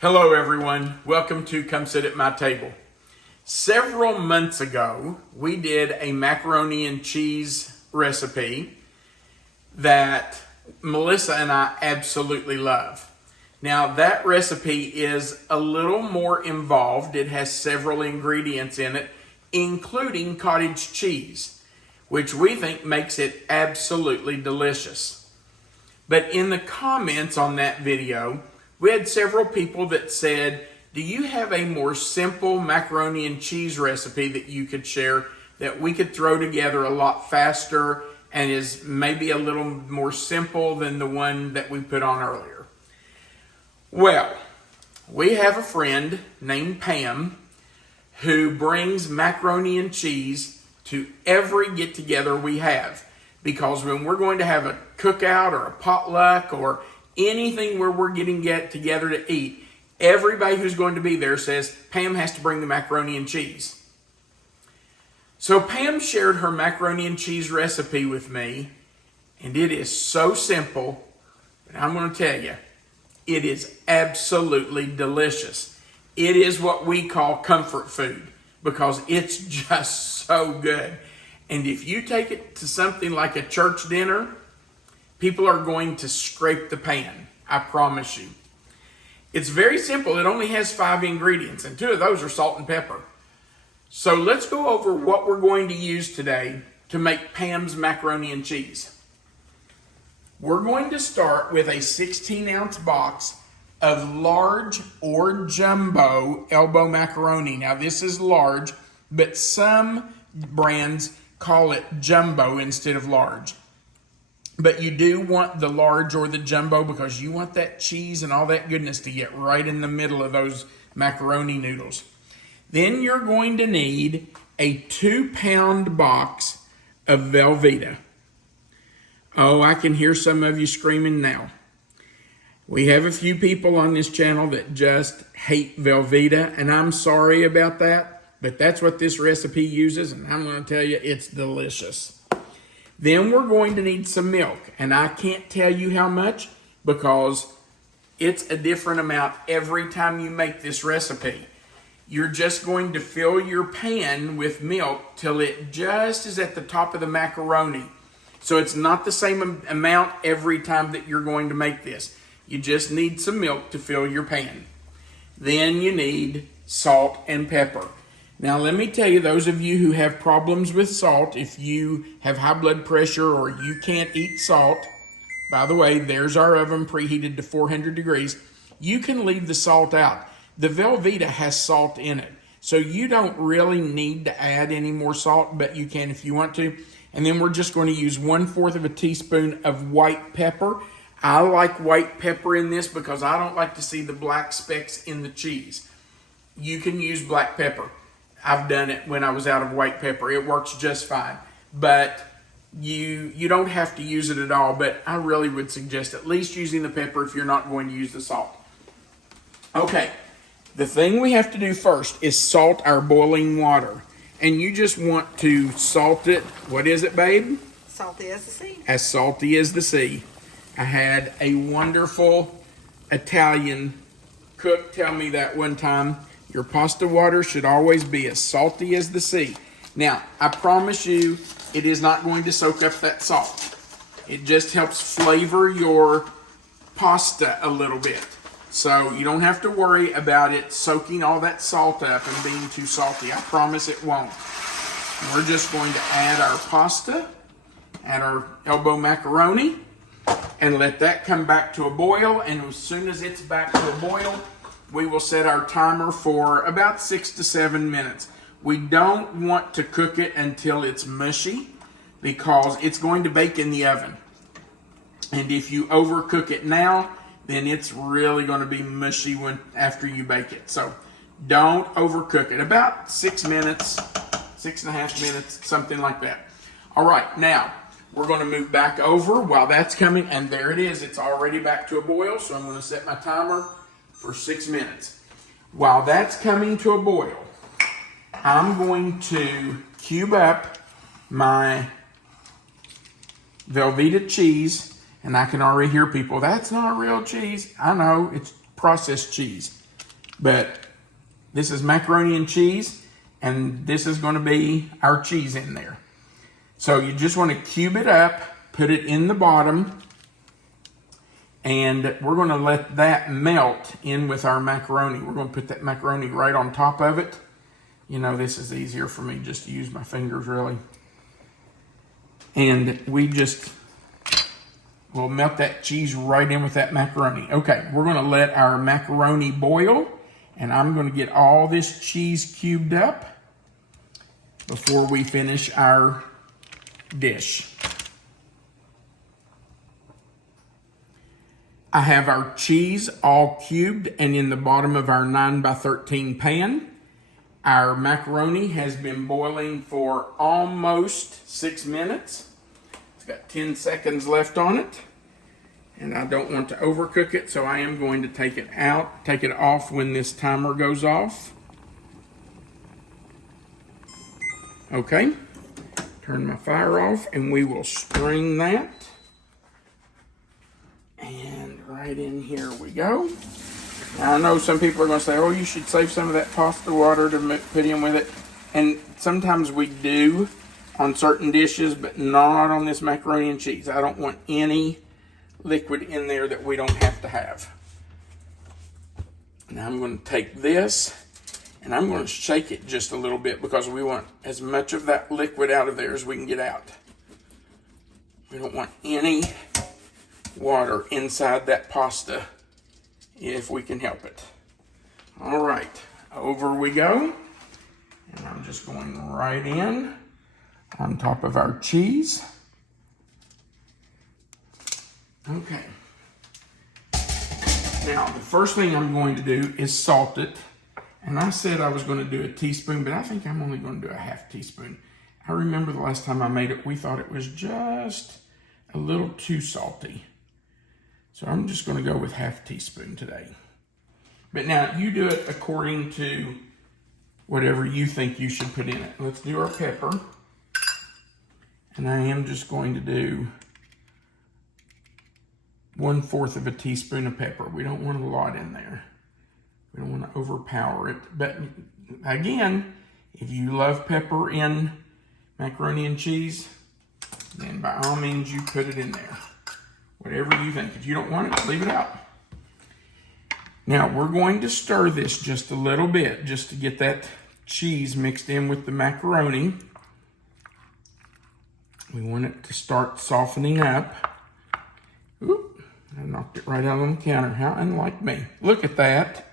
Hello everyone, welcome to Come Sit at My Table. Several months ago, we did a macaroni and cheese recipe that Melissa and I absolutely love. Now that recipe is a little more involved. It has several ingredients in it, including cottage cheese, which we think makes it absolutely delicious. But in the comments on that video, we had several people that said, do you have a more simple macaroni and cheese recipe that you could share that we could throw together a lot faster and is maybe a little more simple than the one that we put on earlier? Well, we have a friend named Pam who brings macaroni and cheese to every get-together we have, because when we're going to have a cookout or a potluck or anything where we're getting together to eat, everybody who's going to be there says, Pam has to bring the macaroni and cheese. So Pam shared her macaroni and cheese recipe with me, and it is so simple, but I'm going to tell you, it is absolutely delicious. It is what we call comfort food because it's just so good. And if you take it to something like a church dinner, people are going to scrape the pan, I promise you. It's very simple. It only has 5 ingredients, and 2 of those are salt and pepper. So let's go over what we're going to use today to make Pam's macaroni and cheese. We're going to start with a 16-ounce box of large or jumbo elbow macaroni. Now this is large, but some brands call it jumbo instead of large. But you do want the large or the jumbo because you want that cheese and all that goodness to get right in the middle of those macaroni noodles. Then you're going to need a 2-pound box of Velveeta. Oh, I can hear some of you screaming now. We have a few people on this channel that just hate Velveeta, and I'm sorry about that, but that's what this recipe uses, and I'm going to tell you it's delicious. Then we're going to need some milk, and I can't tell you how much because it's a different amount every time you make this recipe. You're just going to fill your pan with milk till it just is at the top of the macaroni. So it's not the same amount every time that you're going to make this. You just need some milk to fill your pan. Then you need salt and pepper. Now let me tell you, those of you who have problems with salt, if you have high blood pressure or you can't eat salt, by the way, there's our oven preheated to 400 degrees, you can leave the salt out. The Velveeta has salt in it, so you don't really need to add any more salt, but you can if you want to. And then we're just going to use 1/4 of a teaspoon of white pepper. I like white pepper in this because I don't like to see the black specks in the cheese. You can use black pepper. I've done it when I was out of white pepper. It works just fine. But you don't have to use it at all, but I really would suggest at least using the pepper if you're not going to use the salt. Okay, the thing we have to do first is salt our boiling water. And you just want to salt it, what is it, babe? Salty as the sea. As salty as the sea. I had a wonderful Italian cook tell me that one time. Your pasta water should always be as salty as the sea. Now, I promise you, it is not going to soak up that salt. It just helps flavor your pasta a little bit. So you don't have to worry about it soaking all that salt up and being too salty. I promise it won't. We're just going to add our pasta, add our elbow macaroni, and let that come back to a boil. And as soon as it's back to a boil, we will set our timer for about 6 to 7 minutes. We don't want to cook it until it's mushy because it's going to bake in the oven. And if you overcook it now, then it's really going to be mushy after you bake it. So don't overcook it. About 6 minutes, 6.5 minutes, something like that. All right, now we're going to move back over while that's coming. And there it is. It's already back to a boil. So I'm going to set my timer for 6 minutes. While that's coming to a boil, I'm going to cube up my Velveeta cheese, and I can already hear people, that's not real cheese. I know, it's processed cheese. But this is macaroni and cheese, and this is going to be our cheese in there. So you just want to cube it up, put it in the bottom, and we're going to let that melt in with our macaroni. We're going to put that macaroni right on top of it. You know, this is easier for me just to use my fingers, really. And we'll melt that cheese right in with that macaroni. Okay, we're going to let our macaroni boil, and I'm going to get all this cheese cubed up before we finish our dish. I have our cheese all cubed and in the bottom of our 9x13 pan. Our macaroni has been boiling for almost 6 minutes. It's got 10 seconds left on it. And I don't want to overcook it, so I am going to take it off when this timer goes off. Okay, turn my fire off, and we will strain that. And right in here we go. Now, I know some people are going to say, oh, you should save some of that pasta water to put in with it. And sometimes we do on certain dishes, but not on this macaroni and cheese. I don't want any liquid in there that we don't have to have. Now I'm going to take this and I'm going to shake it just a little bit because we want as much of that liquid out of there as we can get out. We don't want any water inside that pasta if we can help it. All right, over we go. And I'm just going right in on top of our cheese. Okay. Now, the first thing I'm going to do is salt it. And I said I was going to do a teaspoon, but I think I'm only going to do a half teaspoon. I remember the last time I made it, we thought it was just a little too salty. So I'm just going to go with half teaspoon today. But now you do it according to whatever you think you should put in it. Let's do our pepper. And I am just going to do 1/4 of a teaspoon of pepper. We don't want a lot in there. We don't want to overpower it. But again, if you love pepper in macaroni and cheese, then by all means you put it in there. Whatever you think. If you don't want it, leave it out. Now we're going to stir this just a little bit just to get that cheese mixed in with the macaroni. We want it to start softening up. Oop, I knocked it right out on the counter. How unlike me. Look at that.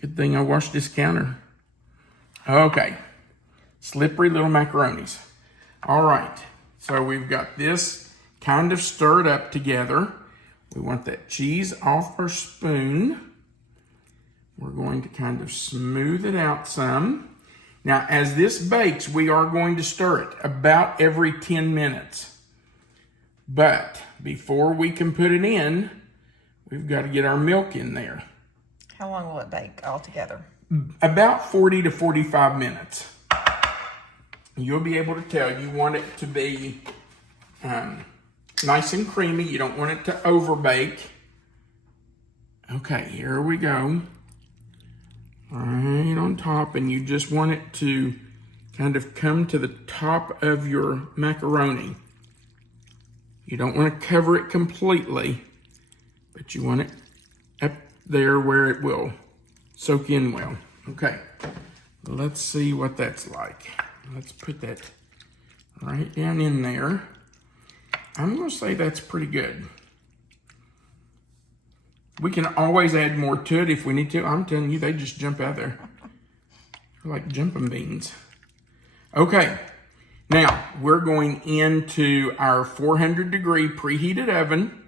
Good thing I washed this counter. Okay. Slippery little macaronis. All right. So we've got this kind of stirred up together. We want that cheese off our spoon. We're going to kind of smooth it out some. Now, as this bakes, we are going to stir it about every 10 minutes. But before we can put it in, we've got to get our milk in there. How long will it bake altogether? About 40 to 45 minutes. You'll be able to tell you want it to be nice and creamy. You don't want it to overbake. Okay, here we go. Right on top, and you just want it to kind of come to the top of your macaroni. You don't want to cover it completely, but you want it up there where it will soak in well. Okay, let's see what that's like. Let's put that right down in there. I'm going to say that's pretty good. We can always add more to it if we need to. I'm telling you, they just jump out there. They're like jumping beans. Okay, now we're going into our 400-degree preheated oven.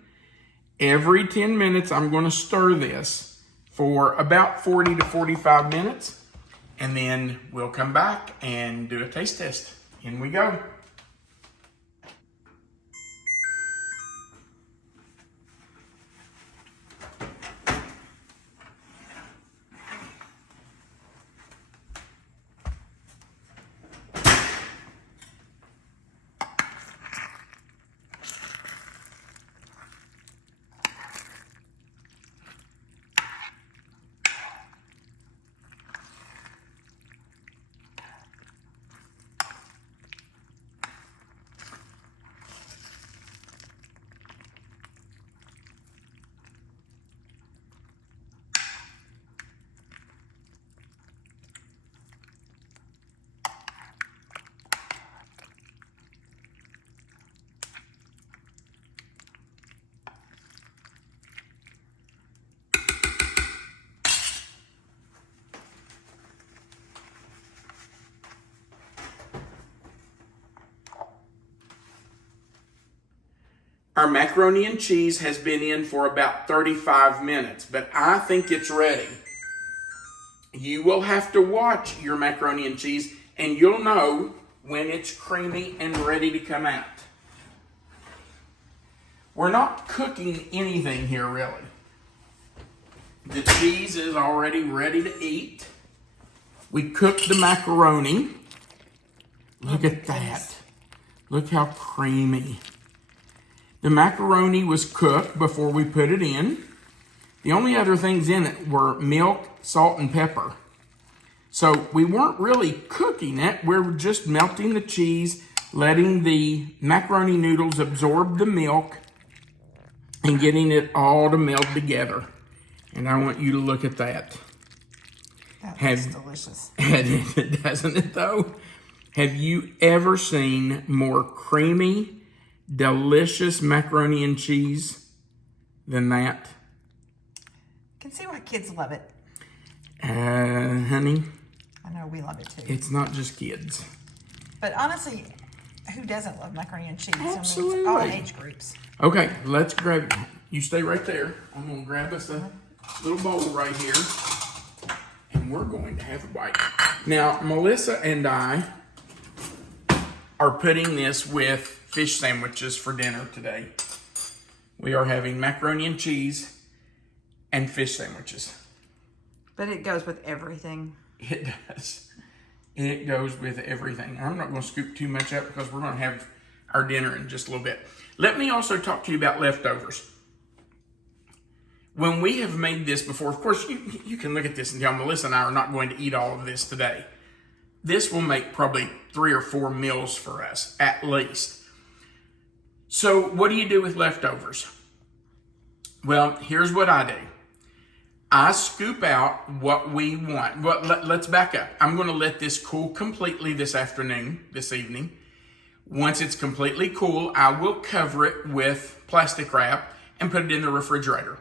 Every 10 minutes, I'm going to stir this for about 40 to 45 minutes. And then we'll come back and do a taste test. In we go. Our macaroni and cheese has been in for about 35 minutes, but I think it's ready. You will have to watch your macaroni and cheese, and you'll know when it's creamy and ready to come out. We're not cooking anything here, really. The cheese is already ready to eat. We cooked the macaroni. Look at that. Look how creamy. The macaroni was cooked before we put it in. The only other things in it were milk, salt, and pepper. So we weren't really cooking it. We're just melting the cheese, letting the macaroni noodles absorb the milk, and getting it all to meld together. And I want you to look at that. That looks delicious. Doesn't it though? Have you ever seen more creamy, delicious macaroni and cheese than that? I can see why kids love it. Honey, I know we love it too. it's not just kids. But honestly, who doesn't love macaroni and cheese? Absolutely. I mean, it's all age groups. Okay, let's grab, you stay right there. I'm gonna grab us a little bowl right here, and we're going to have a bite. Now, Melissa and I are putting this with fish sandwiches for dinner today. We are having macaroni and cheese and fish sandwiches. But it goes with everything. It does. It goes with everything. I'm not going to scoop too much up because we're going to have our dinner in just a little bit. Let me also talk to you about leftovers. When we have made this before, of course, you can look at this and tell Melissa and I are not going to eat all of this today. This will make probably 3 or 4 meals for us, at least. So what do you do with leftovers? Well, here's what I do. I scoop out what we want. Well, let's back up. I'm going to let this cool completely this evening. Once it's completely cool, I will cover it with plastic wrap and put it in the refrigerator.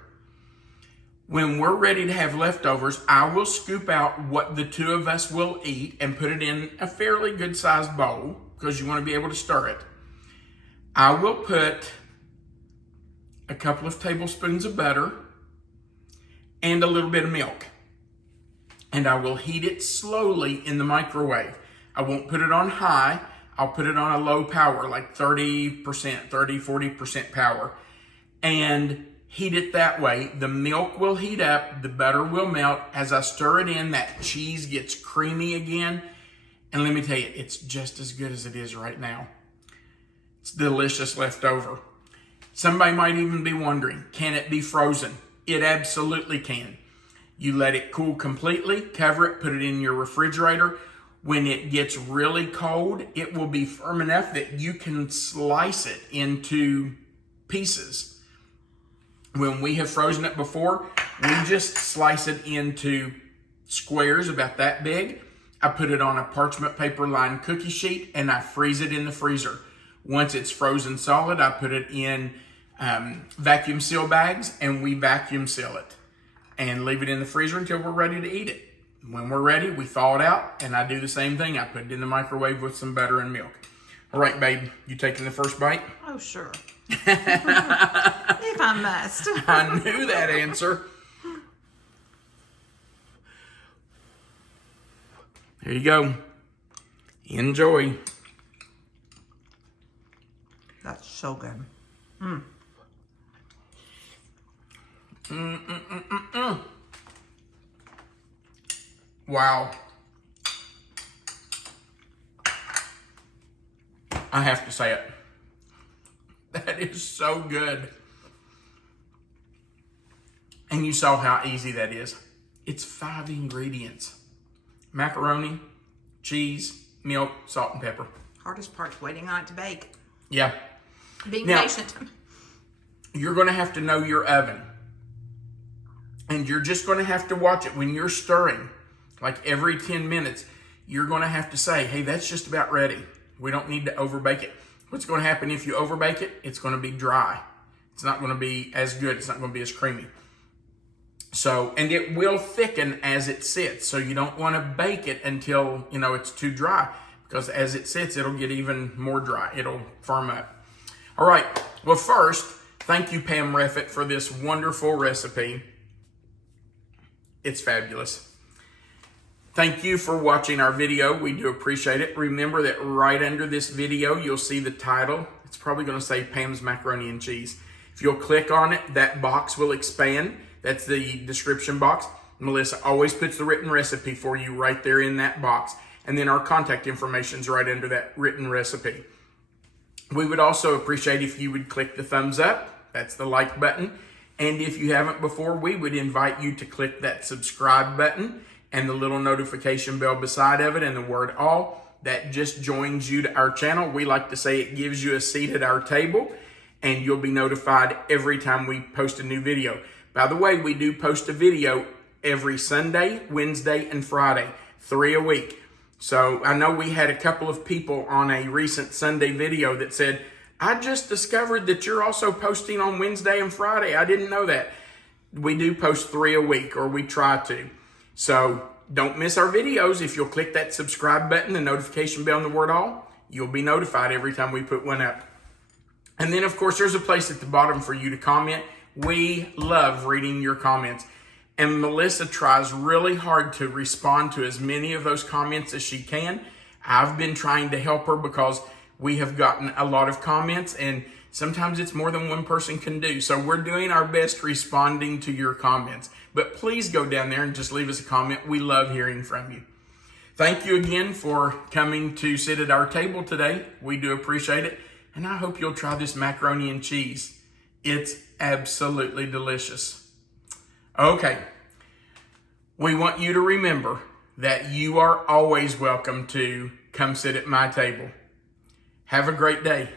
When we're ready to have leftovers, I will scoop out what the two of us will eat and put it in a fairly good sized bowl because you want to be able to stir it. I will put a couple of tablespoons of butter and a little bit of milk. And I will heat it slowly in the microwave. I won't put it on high. I'll put it on a low power, like 40% power. And heat it that way. The milk will heat up, the butter will melt. As I stir it in, that cheese gets creamy again. And let me tell you, it's just as good as it is right now. It's delicious leftover. Somebody might even be wondering, can it be frozen? It absolutely can. You let it cool completely, cover it, put it in your refrigerator. When it gets really cold, it will be firm enough that you can slice it into pieces. When we have frozen it before, we just slice it into squares about that big. I put it on a parchment paper lined cookie sheet and I freeze it in the freezer. Once it's frozen solid, I put it in vacuum seal bags and we vacuum seal it and leave it in the freezer until we're ready to eat it. When we're ready, we thaw it out and I do the same thing. I put it in the microwave with some butter and milk. All right, babe, you taking the first bite? Oh, sure. If I must. I knew that answer. There you go. Enjoy. That's so good. Wow. I have to say it. That is so good. And you saw how easy that is. It's 5 ingredients. Macaroni, cheese, milk, salt, and pepper. Hardest part's waiting on it to bake. Yeah. Being Now, patient. You're going to have to know your oven. And you're just going to have to watch it when you're stirring. Like every 10 minutes, you're going to have to say, hey, that's just about ready. We don't need to overbake it. What's going to happen if you overbake it? It's going to be dry. It's not going to be as good. It's not going to be as creamy. So, and it will thicken as it sits. So you don't want to bake it until, it's too dry. Because as it sits, it'll get even more dry. It'll firm up. All right, Well, first, thank you, Pam Reffett, for this wonderful recipe. It's fabulous. Thank you for watching our video. We do appreciate it. Remember that right under this video, you'll see the title. It's probably going to say Pam's Macaroni and Cheese. If you'll click on it, that box will expand. That's the description box. Melissa always puts the written recipe for you right there in that box. And then our contact information is right under that written recipe. We would also appreciate if you would click the thumbs up. That's the like button. And if you haven't before, we would invite you to click that subscribe button and the little notification bell beside of it and the word all. That just joins you to our channel. We like to say it gives you a seat at our table, and you'll be notified every time we post a new video. By the way, we do post a video every Sunday, Wednesday, and Friday, 3 a week. So I know we had a couple of people on a recent Sunday video that said, I just discovered that you're also posting on Wednesday and Friday. I didn't know that. We do post 3 a week, or we try to. So don't miss our videos. If you'll click that subscribe button, the notification bell, and the word all, you'll be notified every time we put one up. And then, of course, there's a place at the bottom for you to comment. We love reading your comments. And Melissa tries really hard to respond to as many of those comments as she can. I've been trying to help her because we have gotten a lot of comments, and sometimes it's more than one person can do. So we're doing our best responding to your comments. But please go down there and just leave us a comment. We love hearing from you. Thank you again for coming to sit at our table today. We do appreciate it. And I hope you'll try this macaroni and cheese. It's absolutely delicious. Okay. We want you to remember that you are always welcome to come sit at my table. Have a great day.